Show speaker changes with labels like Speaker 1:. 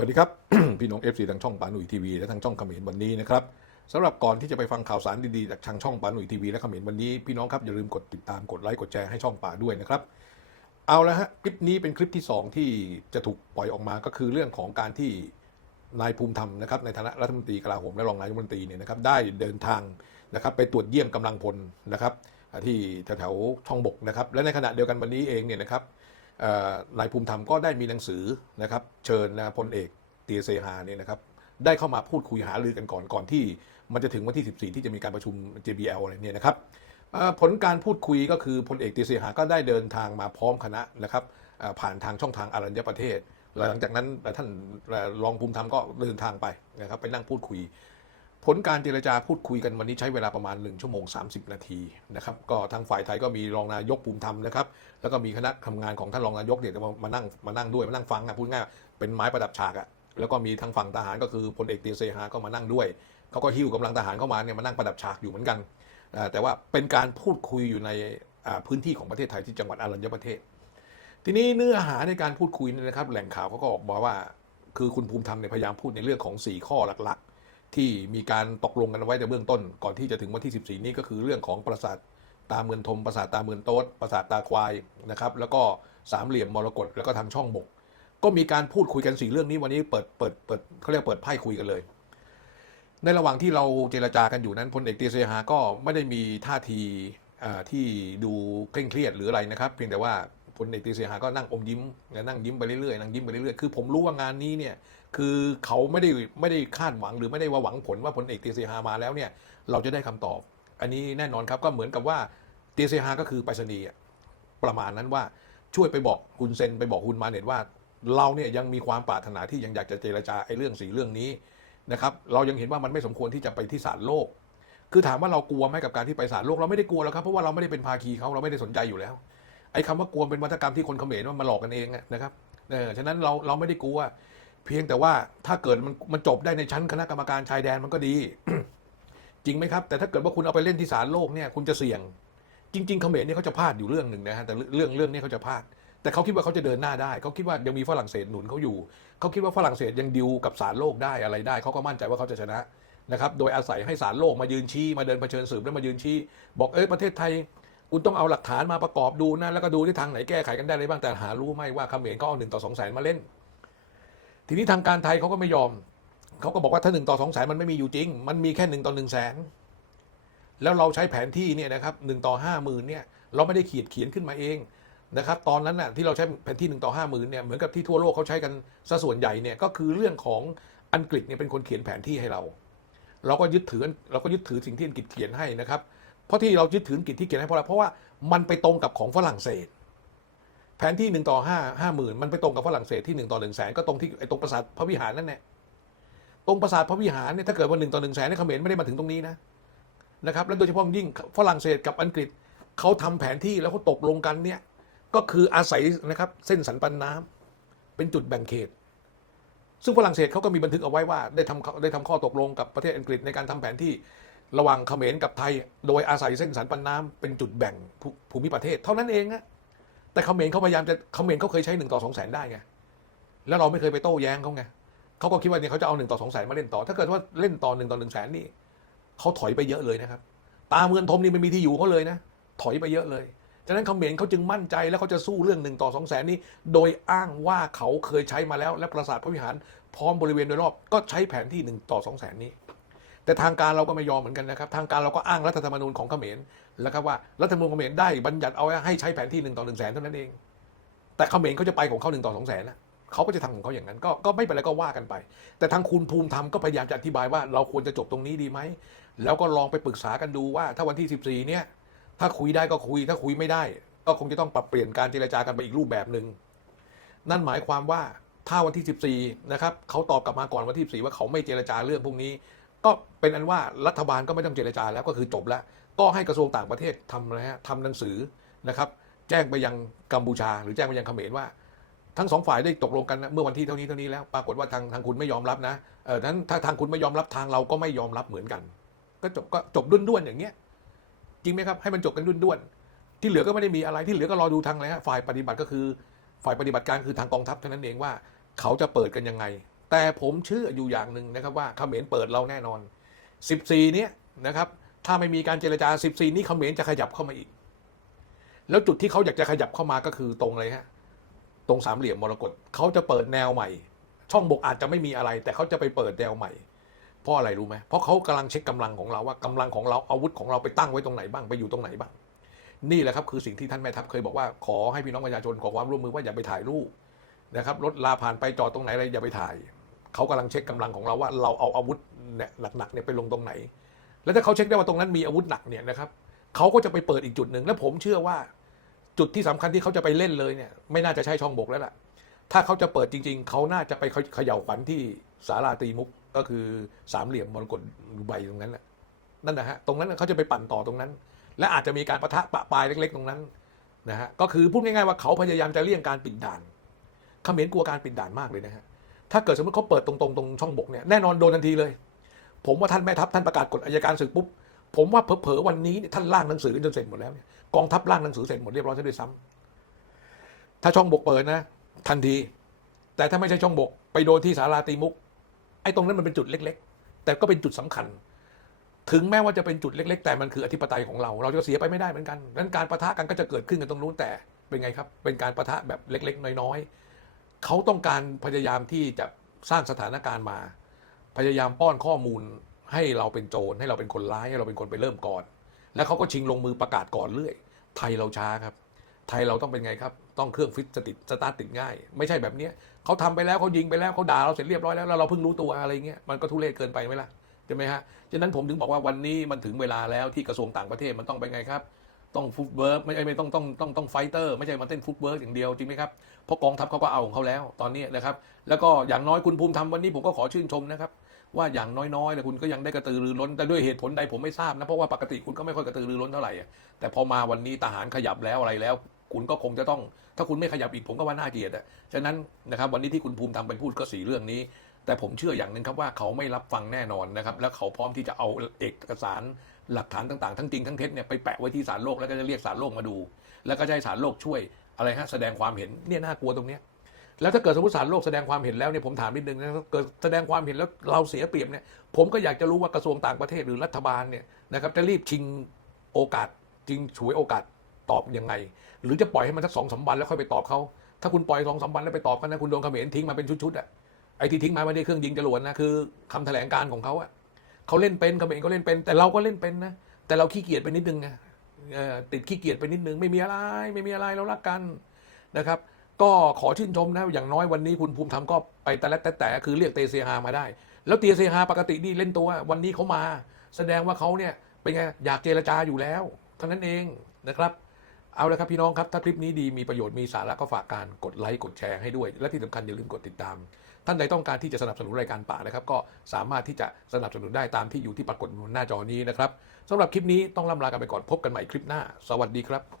Speaker 1: วัสดีครับ พี่น้อง FC ทางช่องปาหนุ่ยทีวีและทางช่องขมรวันนี้นะครับสำหรับก่อนที่จะไปฟังข่าวสารดีๆจากทางช่องปาหนุ่ยทีวีและขมรวันนี้พี่น้องครับอย่าลืมกดติดตามกดไลค์กดแชร์ให้ช่องป่าด้วยนะครับ เอาละฮะคลิปนี้เป็นคลิปที่ 2 ที่จะถูกปล่อยออกมาก็คือเรื่องของการที่นายภูมิธรรมนะครับในฐานะรัฐมนตรีกลาโหมและรองนายกรัฐมนตรีเนี่ยนะครับได้เดินทางนะครับไปตรวจเยี่ยมกำลังพลนะครับที่แถวๆช่องบกนะครับและในขณะเดียวกันวันนี้เองเนี่ยนะครับ นายภูมิธรรมก็ได้มีหนังสือนะครับเชิญนะพลเอกเตียเซฮาเนี่ยนะครับได้เข้ามาพูดคุยหารือกันก่อนก่อนที่ มันจะถึงวันที่ 14 ที่จะมีการประชุม JBL อะไรเนี่ยนะครับผลการพูดคุยก็คือพลเอกเตียเซฮาก็ได้เดินทางมาพร้อมคณะนะครับผ่านทางช่องทางอารัญญประเทศหลังจากนั้นท่านรองภูมิธรรมก็เดินทางไปนะครับไปนั่งพูดคุย ผลการเจรจาพูดคุยกันวันนี้ใช้เวลาประมาณ 1 ชั่วโมง 30 นาทีนะครับก็ทางฝ่ายไทยก็มีรองนายกภูมิธรรมนะครับแล้วก็มีคณะทำงานของท่านรองนายกเนี่ยมามานั่งมานั่งด้วยมานั่งฟังนะพูดง่ายๆเป็นไม้ประดับฉากอะแล้วก็มีทางฝั่งทหารก็คือพลเอกเตียเซฮาก็มานั่งด้วยเขาก็หิ้วกำลังทหารเข้ามาเนี่ยมานั่งประดับฉากอยู่เหมือนกัน แต่ว่าเป็นการพูดคุยอยู่ในพื้นที่ของประเทศไทยที่จังหวัดอรัญญประเทศ ทีนี้เนื้อหาในการพูดคุยนะครับแหล่งข่าวเขาก็ออกมาว่า คือคุณภูมิธรรมเนี่ยพยายามพูดในเรื่องของ 4 ข้อหลัก ที่มีการตกลงกันไว้ในเบื้องต้น ก่อนที่จะถึงวันที่ 14 นี้ก็คือเรื่องของปราสาทตาเมือนทมปราสาทตาเมือนโต๊ดปราสาทตาควายนะครับแล้วก็สามเหลี่ยมมรกตแล้วก็ทางช่องบก ก็มีการพูดคุยกันสี่เรื่องนี้วันนี้เปิดเปิดเปิดเขาเรียกเปิดไพ่คุยกันเลย ในระหว่างที่เราเจรจากันอยู่นั้นพลเอกเตียเซฮาก็ไม่ได้มีท่าทีที่ดูเคร่งเครียดหรืออะไรนะครับ เพียงแต่ว่า ลเอกเตียเซฮาก็นั่งอมยิ้มนั่งยิ้มไปเรื่อยๆนั่งยิ้มไปเรื่อยๆคือผมรู้ว่างานนี้เนี่ยคือเขาไม่ได้ไม่ได้คาดหวังหรือไม่ได้ว่าหวังผลว่าพลเอกเตียเซฮามาแล้วเนี่ยเราจะได้คำตอบ อันนี้แน่นอนครับก็เหมือนกับว่าเตียเซฮาก็คือไปรษณีย์ประมาณนั้นว่าช่วยไปบอกคุณเซนไปบอกคุณมาเน็ตว่า เราเนี่ยยังมีความปรารถนาที่ยังอยากจะเจรจาไอ้เรื่องสีเรื่องนี้นะครับเรายังเห็นว่ามันไม่สมควรที่จะไปที่ศาลโลก คือถามว่าเรากลัวไหมกับการที่ไปศาลโลกเราไม่ได้กลัวหรอกครับเพราะว่าเราไม่ได้เป็นภาคีเขาเราไม่ได้สนใจอยู่แล้ว ไอ้คำว่ากลัวเป็นวัฒกรรมที่คนเขมรมันมาหลอกกันเองนะครับเออฉะนั้นเราเราไม่ได้กลัว เพียงแต่ว่าถ้าเกิดมันมันจบได้ในชั้นคณะกรรมการชายแดนมันก็ดี จริงไหมครับ แต่ถ้าเกิดว่าคุณเอาไปเล่นที่ศาลโลกเนี่ยคุณจะเสี่ยง จริงๆเขมรเนี่ยเขาจะพลาดอยู่เรื่องหนึ่งนะฮะแต่เรื่องเรื่องนี้เขาจะพลาด แต่เขาคิดว่าเขาจะเดินหน้าได้ เขาคิดว่ายังมีฝรั่งเศสหนุนเขาอยู่ เขาคิดว่าฝรั่งเศสยังดิวกับศาลโลกได้อะไรได้ เขาก็มั่นใจว่าเขาจะชนะนะครับ โดยอาศัยให้ศาลโลกมายืนชี้มาเดินเผชิญสืบแล้วมายืนชี้บอกเอ้ยประเทศไทย คุณต้องเอาหลักฐานมาประกอบดูนะแล้วก็ดูที่ทางไหนแก้ไขกันได้อะไรบ้างแต่หารู้ไหมว่าเขมรเขาเอาหนึ่งต่อสองแสนมาเล่น ทีนี้ทางการไทยเขาก็ไม่ยอมเขาก็บอกว่าถ้าหนึ่งต่อสองแสนมันไม่มีอยู่จริง มันมีแค่หนึ่งต่อหนึ่งแสนแล้วเราใช้แผนที่เนี่ยนะครับหนึ่งต่อห้าหมื่นเนี่ยเราไม่ได้ขียนเขียนขึ้นมาเองนะครับตอนนั้นน่ะที่เราใช้แผนที่หนึ่งต่อห้าหมื่นเนี่ยเหมือนกับที่ทั่วโลกเขาใช้กันซะส่วนใหญ่เนี่ยก็คือเรื่องของอังกฤษเนี่ยเป็นคนเขียนแผนที่ให้เรา เราก็ยึดถือเราก็ยึดถือสิ่งที่อังกฤษเขียนให้นะครับ เพราะที่เรายึดถืออังกฤษที่เขียนให้เพราะอะไรเพราะว่ามันไปตรงกับของฝรั่งเศส แผนที่หนึ่งต่อห้าห้าหมื่นมันไปตรงกับฝรั่งเศสที่หนึ่งต่อหนึ่งแสนก็ตรงที่ไอ้ตรงปราสาทพระวิหารนั่นแหละตรงปราสาทพระวิหารเนี่ยถ้าเกิดว่าหนึ่งต่อหนึ่งแสนเนี่ยเขมรไม่ได้มาถึงตรงนี้นะนะครับแล้วโดยเฉพาะยิ่งฝรั่งเศสกับอังกฤษเขาทำแผนที่แล้วเขาตกลงกันเนี่ยก็คืออาศัยนะครับเส้นสันปันน้ำเป็นจุดแบ่งเขต ซึ่งฝรั่งเศสเขาก็มีบันทึกเอาไว้ว่าได้ทำได้ทำข้อตกลงกับประเทศอังกฤษในการทำแผนที่ ระหว่างเขมรกับไทย โดยอาศัยเส้นสันปันน้ำเป็นจุดแบ่งภูมิประเทศ เท่านั้นเองนะแต่เขมรเขาพยายามจะเขมรเขาเคยใช้หนึ่งต่อสองแสนได้ไงแล้วเราไม่เคยไปโต้แย้งเขาไงเขาก็คิดว่าเนี่ยเขาจะเอาหนึ่งต่อสองแสนมาเล่นต่อ ถ้าเกิดว่าเล่นต่อหนึ่งต่อหนึ่งแสนนี่เขาถอยไปเยอะเลยนะครับ ตาเมือนทมนี่มันมีที่อยู่เขาเลยนะ ถอยไปเยอะเลยฉะนั้นเขมรเขาจึงมั่นใจแล้วเขาจะสู้เรื่องหนึ่งต่อสองแสนนี้ โดยอ้างว่าเขาเคยใช้มาแล้ว และปราสาทพระวิหารพร้อมบริเวณโดยรอบก็ใช้แผนที่หนึ่งต่อสองแสนนี้ แต่ทางการเราก็ไม่ยอมเหมือนกันนะครับ ทางการเราก็อ้างรัฐธรรมนูญของเขมรแล้วครับว่ารัฐธรรมนูญเขมรได้บัญญัติเอาไว้ให้ใช้แผนที่หนึ่งต่อหนึ่งแสนเท่านั้นเอง แต่เขมรเขาจะไปของเขาหนึ่งต่อสองแสนนะเขาก็จะทำของเขาอย่างนั้นก็ก็ไม่เป็นไรก็ว่ากันไป แต่ทางคุณภูมิธรรมก็พยายามจะอธิบายว่าเราควรจะจบตรงนี้ดีไหม แล้วก็ลองไปปรึกษากันดูว่า ถ้าวันที่ 14 เนี่ย ถ้าคุยได้ก็คุย ถ้าคุยไม่ได้ ก็คงจะต้องปรับเปลี่ยนการเจรจากันไปอีกรูปแบบหนึ่ง นั่นหมายความว่าถ้าวันที่ 14 นะครับเขาตอบกลับมาก่อนวันที่ 14 ว่าเขาไม่เจรจาเรื่องพวกนี้ ก็เป็นอันว่ารัฐบาลก็ไม่ต้องเจรจาแล้วก็คือจบแล้ว ก็ให้กระทรวงต่างประเทศทำอะฮะทำหนังสือนะครับ แจ้งไปยังกัมพูชา หรือแจ้งไปยังเขมรว่า ทั้งสองฝ่ายได้ตกลงกันนะเมื่อวันที่เท่านี้เท่านี้แล้วปรากฏว่าทางทางคุณไม่ยอมรับนะเออนั้นถ้าทางคุณไม่ยอมรับทางเราก็ไม่ยอมรับเหมือนกัน ก็จบก็จบด้วนๆอย่างเงี้ยจริงไหมครับให้มันจบกันด้วนๆที่เหลือก็ไม่ได้มีอะไรที่เหลือก็รอดูทางอะไรฮะฝ่ายปฏิบัติก็คือ ฝ่ายปฏิบัติการคือทางกองทัพเท่านั้นเองว่า เขาจะเปิดกันยังไง แต่ผมเชื่ออยู่อย่างหนึ่งนะครับว่าเขมรเปิดเราแน่นอน 14 เนี้ยนะครับถ้าไม่มีการเจรจา 14 นี้เขมรจะขยับเข้ามาอีก แล้วจุดที่เขาอยากจะขยับเข้ามาก็คือตรงเลยฮะตรงสามเหลี่ยมมรกตเขาจะเปิดแนวใหม่ ช่องบกอาจจะไม่มีอะไร แต่เขาจะไปเปิดแนวใหม่เพราะอะไรรู้ไหมเพราะเขากำลังเช็คกำลังของเราว่ากำลังของเราอาวุธของเราไปตั้งไว้ตรงไหนบ้างไปอยู่ตรงไหนบ้าง นี่แหละครับคือสิ่งที่ท่านแม่ทัพเคยบอกว่าขอให้พี่น้องประชาชนขอความร่วมมือว่าอย่าไปถ่ายรูปนะครับรถลาผ่านไปจอดตรงไหนอะไรอย่าไปถ่าย เขากำลังเช็คกำลังของเราว่าเราเอาอาวุธเนี่ยหนักๆเนี่ยไปลงตรงไหน แล้วถ้าเขาเช็คได้ว่าตรงนั้นมีอาวุธหนักเนี่ยนะครับเขาก็จะไปเปิดอีกจุดหนึ่งและผมเชื่อว่าจุดที่สำคัญที่เขาจะไปเล่นเลยเนี่ยไม่น่าจะใช่ช่องบกแล้วล่ะ ถ้าเขาจะเปิดจริง ๆ เขาน่าจะไปเขย่าขวัญที่สาราตีมุกก็คือสามเหลี่ยมมรกตดูไบตรงนั้นแหละนั่นนะฮะตรงนั้นเขาจะไปปั่นต่อตรงนั้น และอาจจะมีการประทะปะปลายเล็ก ๆ ตรงนั้นนะฮะก็คือพูดง่ายๆว่าเขาพยายามจะเลี่ยงการปิดด่านเขมรกลัวการปิดด่านมากเลยนะฮะ ถ้าเกิดสมมติเขาเปิดตรงๆตรงช่องบกเนี่ยแน่นอนโดนทันทีเลย ผมว่าท่านแม่ทัพท่านประกาศกฎอัยการศึกปุ๊บผมว่าเผลอๆวันนี้เนี่ยท่านร่างหนังสือจนเสร็จหมดแล้วเนี่ยกองทัพร่างหนังสือเสร็จหมดเรียบร้อยซะด้วยซ้ำถ้าช่องบกเปิดนะ ทันที แต่ถ้าไม่ใช่ช่องบก ไปโดนที่สาราตีมุก ไอ้ตรงนั้นมันเป็นจุดเล็ก ๆ แต่ก็เป็นจุดสำคัญ ถึงแม้ว่าจะเป็นจุดเล็ก ๆ แต่มันคืออธิปไตยของเรา เราจะเสียไปไม่ได้เหมือนกันนั้นการประทะกันก็จะเกิดขึ้นกันตรงนู้นแต่เป็นไงครับ เป็นการประทะแบบเล็ก ๆ น้อยๆ เขาต้องการพยายามที่จะสร้างสถานการณ์มา พยายามป้อนข้อมูลให้เราเป็นโจรให้เราเป็นคนร้ายให้เราเป็นคนไปเริ่มก่อน แล้วเขาก็ชิงลงมือประกาศก่อนเรื่อย ไทยเราช้าครับ ไทยเราต้องเป็นไงครับ ต้องเครื่องฟิตสติสตาร์ทติดง่าย ไม่ใช่แบบนี้เขาทำไปแล้วเขายิงไปแล้วเขาด่าเราเสร็จเรียบร้อยแล้วแล้วเราเพิ่งรู้ตัวอะไรเงี้ยมันก็ทุเรศเกินไปไหมล่ะใช่ไหมฮะฉะนั้นผมถึงบอกว่าวันนี้มันถึงเวลาแล้วที่กระทรวงต่างประเทศมันต้องเป็นไงครับ ต้องฟุตเวิร์กไม่ใช่ไม่ต้องต้องต้องต้องไฟเตอร์ไม่ใช่มาเต้นฟุตเวิร์กอย่างเดียวจริงไหมครับเพราะกองทัพเขาก็เอาของเขาแล้วตอนนี้นะครับ แล้วก็อย่างน้อยคุณภูมิธรรมวันนี้ผมก็ขอชื่นชมนะครับว่าอย่างน้อยๆเนี่ยคุณก็ยังได้กระตือรือร้นแต่ด้วยเหตุผลใดผมไม่ทราบนะเพราะว่าปกติคุณก็ไม่ค่อยกระตือรือร้นเท่าไหร่แต่พอมาวันนี้ทหารขยับแล้วอะไรแล้ว คุณก็คงจะต้อง ถ้าคุณไม่ขยับอีกผมก็ว่าน่าเกลียดอะฉะนั้นนะครับวันนี้ที่คุณภูมิธรรมไปพูดก็สีเรื่องนี้ แต่ผมเชื่ออย่างหนึ่งครับว่าเขาไม่รับฟังแน่นอนนะครับ และเขาพร้อมที่จะเอาเอกสารหลักฐานต่างๆ ทั้งจริงทั้งเท็จเนี่ยไปแปะไว้ที่ศาลโลกแล้วก็จะเรียกศาลโลกมาดู แล้วก็จะให้ศาลโลกช่วยอะไรฮะแสดงความเห็นเนี่ยน่ากลัวตรงเนี้ยแล้วถ้าเกิดสมมติศาลโลกแสดงความเห็นแล้วเนี่ยผมถามนิดนึงนะถ้าเกิดแสดงความเห็นแล้วเราเสียเปรียบเนี่ยผมก็อยากจะรู้ว่ากระทรวงต่างประเทศหรือรัฐบาลเนี่ยนะครับจะรีบชิงโอกาสจริงฉวยโอกาสตอบยังไง หรือจะปล่อยให้มันสักสองสามวันแล้วค่อยไปตอบเขาถ้าคุณปล่อยสองสามวันแล้วไปตอบกันนะคุณโดนเขมรทิ้งมาเป็นชุดๆอะ ไอ้ที่ทิ้งมาไม่ได้เครื่องยิงจรวดนะคือคำแถลงการของเขาอะเขาเล่นเป็นเขมรก็เล่นเป็น แต่เราก็เล่นเป็นนะแต่เราขี้เกียจไปนิดนึงไงติดขี้เกียจไปนิดนึงไม่มีอะไรไม่มีอะไรเรารักกันนะครับ ก็ขอชื่นชมนะอย่างน้อยวันนี้คุณภูมิธรรมก็ไปแต่ละแต่แต่คือเรียกเตเซฮามาได้ แล้วเตเซฮาปกตินี่เล่นตัววันนี้เขามา แสดงว่าเขาเนี่ยเป็นไงอยากเจรจาอยู่แล้วเท่านั้นเองนะครับ เอาละครับพี่น้องครับ ถ้าคลิปนี้ดีมีประโยชน์มีสาระก็ฝากการกดไลค์กดแชร์ให้ด้วย และที่สำคัญอย่าลืมกดติดตาม ท่านใดต้องการที่จะสนับสนุนรายการป่านะครับ ก็สามารถที่จะสนับสนุนได้ตามที่อยู่ที่ปรากฏบนหน้าจอนี้นะครับสำหรับคลิปนี้ต้องล่ำลากันไปก่อนพบกันใหม่คลิปหน้า สวัสดีครับ